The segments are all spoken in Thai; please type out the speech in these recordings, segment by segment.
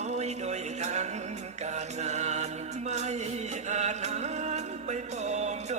้อยโดยทางการงาน ไม่อาจหานไปปองด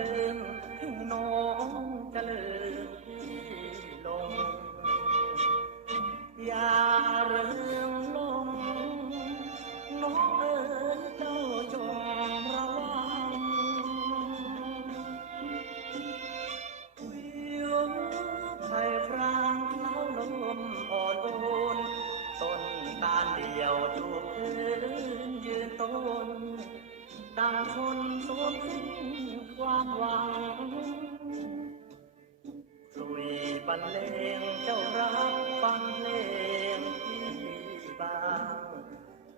ลืมถึงน้องจะลืมพี่ลงอย่าเรือ รรเลงเจ้ารักฟังเพลงที่บาง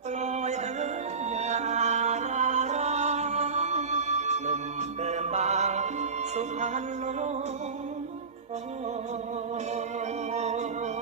ปลอยเอ้ญยารารัางหนุ่มเดิมบางสุพรรณลงทอง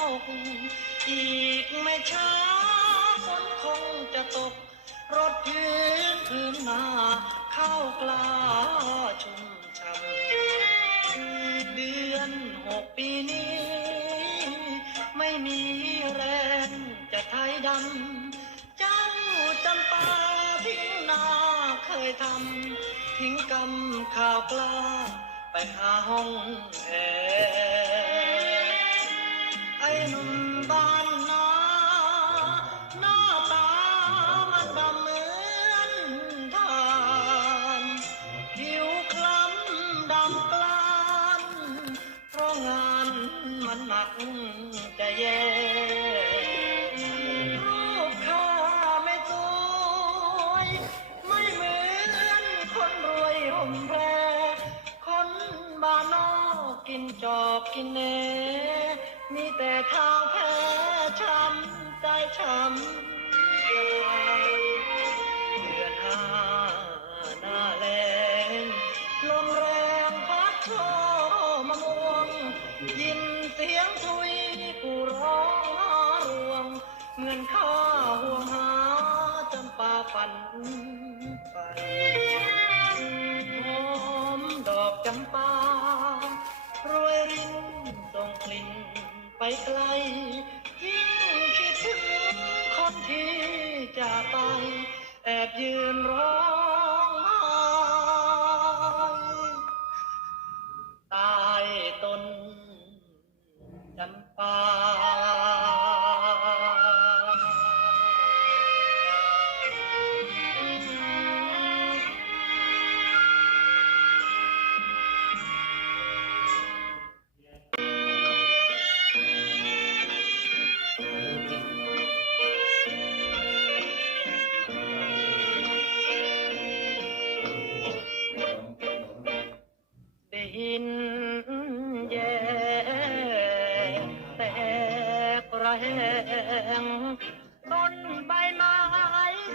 อกอีกไม่ช้าฝนคงจะตก รถพื้นพื้นนาเข้ากล้าชุ่มช่ำเดือนหกปีนี้ ไม่มีแรงจะไทยดำ เจ้าจำปาทิ้งนาเคยทำ ทิ้งกำข่าวกล้าไปหาห้องแอร์ไอ้ห บ้านนาหน้าตามันดำเหมือนทานผิวคล้ำดำกลานเพราะงานมันหนักจะแย่รูปข้าไม่สวย ไม่เหมือนคนรวยห่มแพรคนบ้านนอกกินจอกกินเนมีแต่ทาง เดือนห้าหน้าแรงลมแรงพัดโชมะม่วง ยินเสียงทุยกูร้องหารวงเหมือนข้าห่วงหาจำปาฝันไปหอมดอกจำปารวยรินส่งกลิ่นไปไกล จากไป แอบยืนร้อง งต้นใบไม้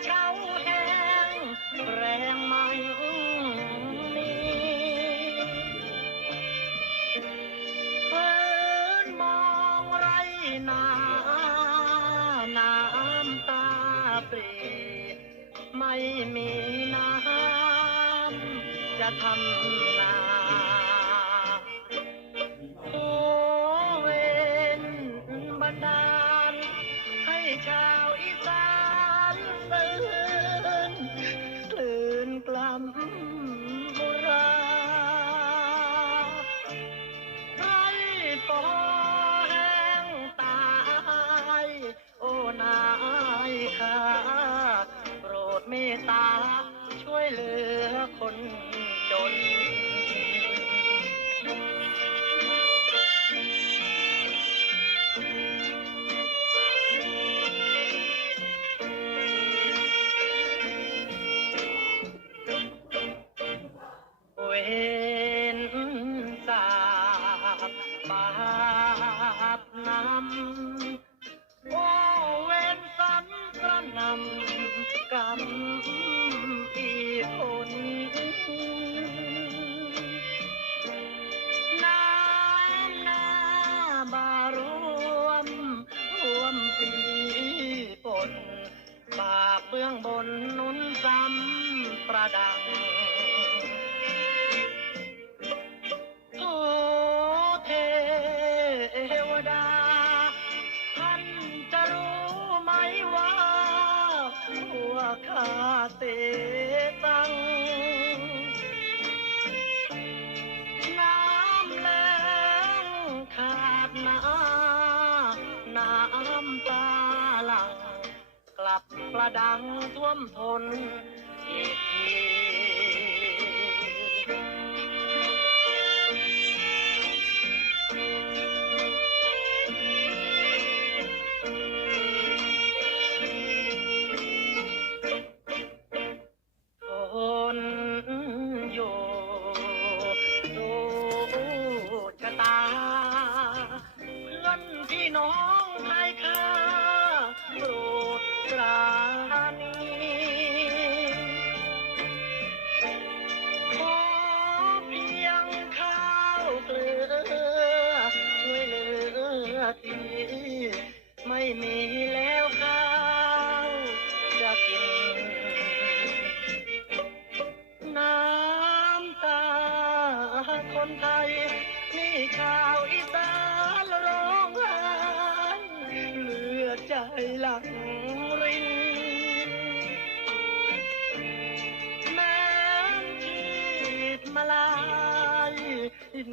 เฉาแห้งแรงมันมีพื้นมองไรนาน้ำตาปรีไม่มีน้ำจะทำ ตาช่วยเหลือ เบื้องบนนุนซ้ำประดัง ดังท่วมทน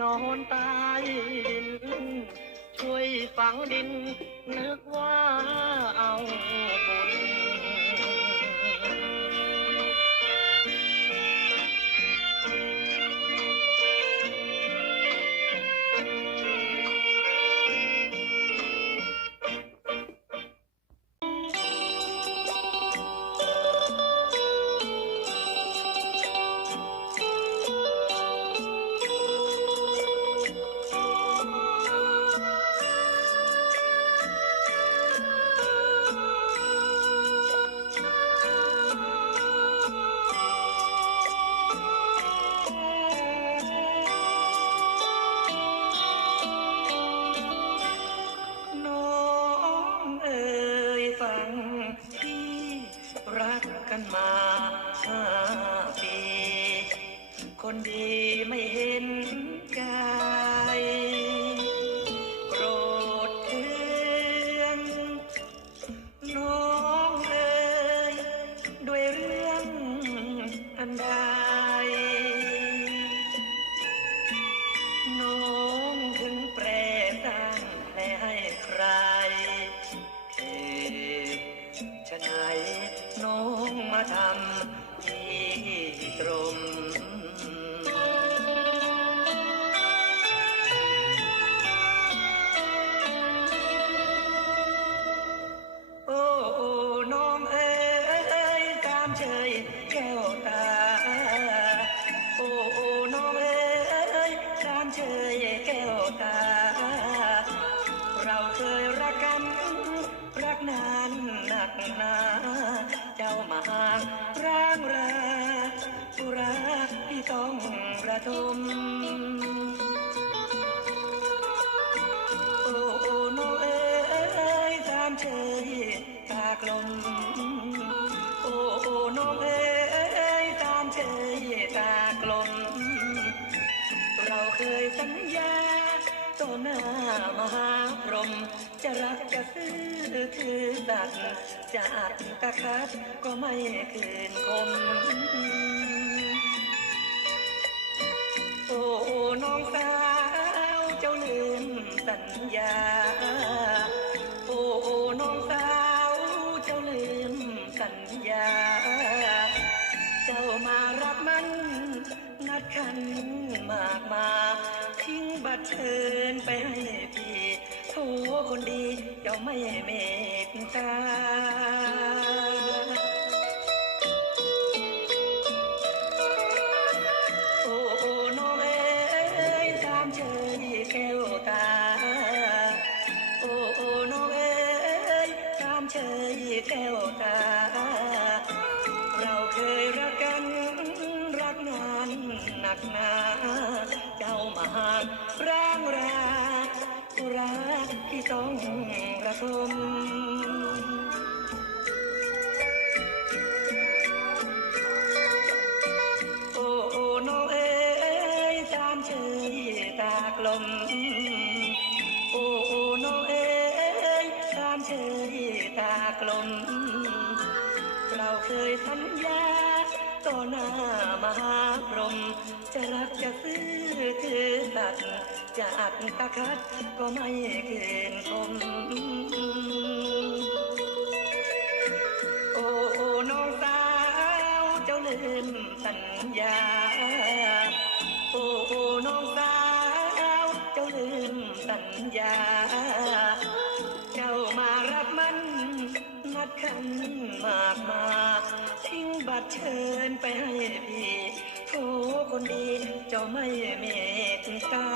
นอนตายดิน ช่วยฝังดิน นึกว่าเอาบุญ คยสัญญาต่อหน้ามหาพรหมจะรักจะซื้อคือสัตจะอัดตะคัดก็ไม่คืนคม โอ้น้องสาวเจ้าลืมสัญญา ไม่เมตตา ดจากตะกัดก็ไม่เกณฑ์สมโอ้น้องสาวเจ้าลืมสัญญา โอ้น้องสาวเจ้าลืมสัญญา เจ้ามารับมันมัดกันมากมาทิ้งบัตรเชิญไปให้พี่ โอ้คนดีเจ้าไม่เมตตา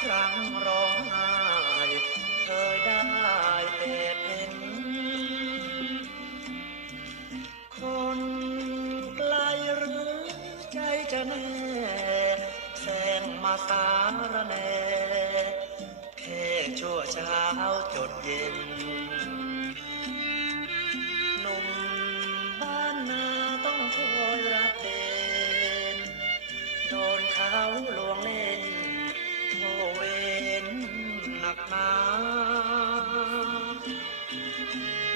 ครั้งร้องไห้เคยได้แต่เป็นคนไกลหรือใจจะแน่แสงมาสารแน่แค่ชั่วเช้าจดเย็น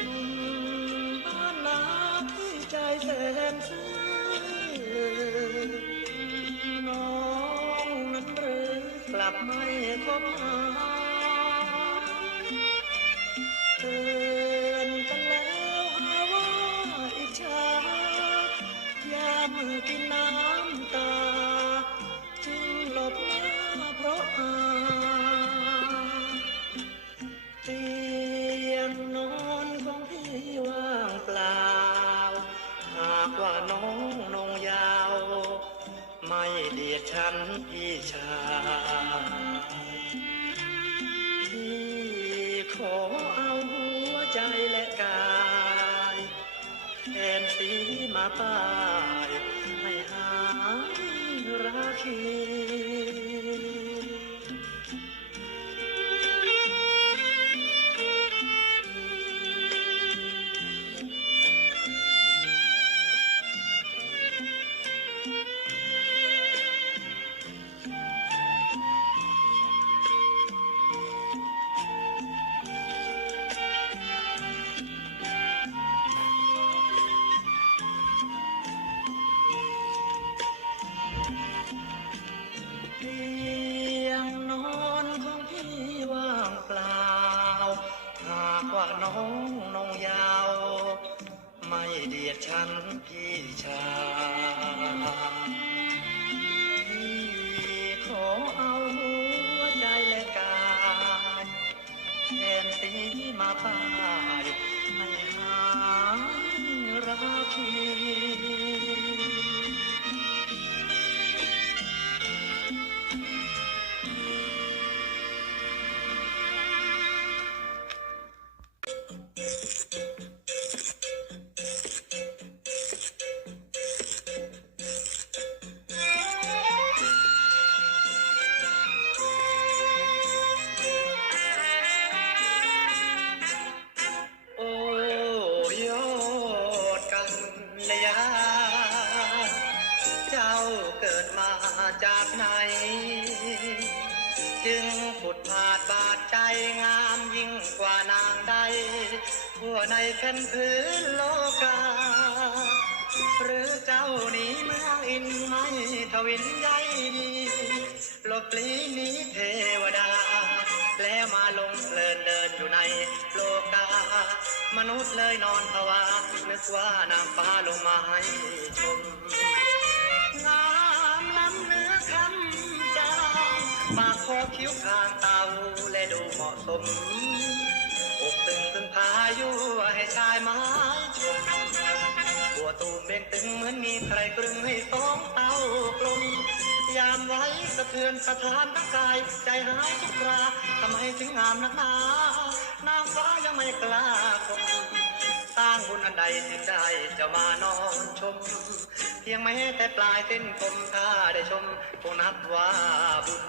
หนุ่มบ้านนาที่ใจแสนซื่อน้องนั้นหรือกลับไม่คบหา เสมาป้ายให้หายราคี ทั่วในแผ่นพื้นโลกา หรือเจ้าหนี้เมืองอินไม่ทวินใยดีหลบลีนี้เทวดา แล้วมาลงเพลินเดินอยู่ในโลกา มนุษย์เลยนอนภาวานึกว่านางฟ้าลงมาให้ชมงามล้ำเนื้อคำจางปากคอคิ้วคางตาหูและดูเหมาะสม งพายุให้ชายไม้บัวตูมเบ่งตึงเหมือนมีใครกลึงให้สองเต้ากลม ยามไว้สะเทือนสะท้านทั้งกาย ใจหายทุกคราทำไมถึงงามนักหนานางฟ้ายังไม่กล้าคงสร้างบุญอันใดถึงได้จะมานอนชม เพียงแม้แต่ปลายเส้นคมถ้าได้ชมคงนับว่าบุญ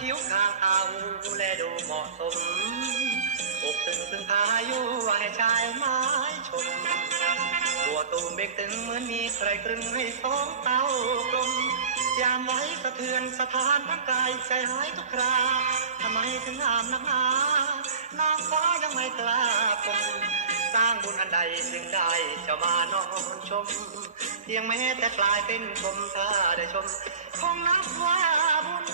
คิ้วคางตาหูและดูเหมาะสมอกตึงตึงพายุวให้ชายไม้ชม ตัวตูมเบกตึงเหมือนมีใครตรึงให้สองเต้ากลม ยามไว้สะเทือนสถานร่างกายใจหายทุกคราทำไมถึงงามนักหนานางฟ้ายังไม่กล้าปมสร้างบุญอันใดจึงได้เจะมานอนชม เพียงแม้แต่กลายเป็นชมถ้าได้ชมคงนับว่าบุญ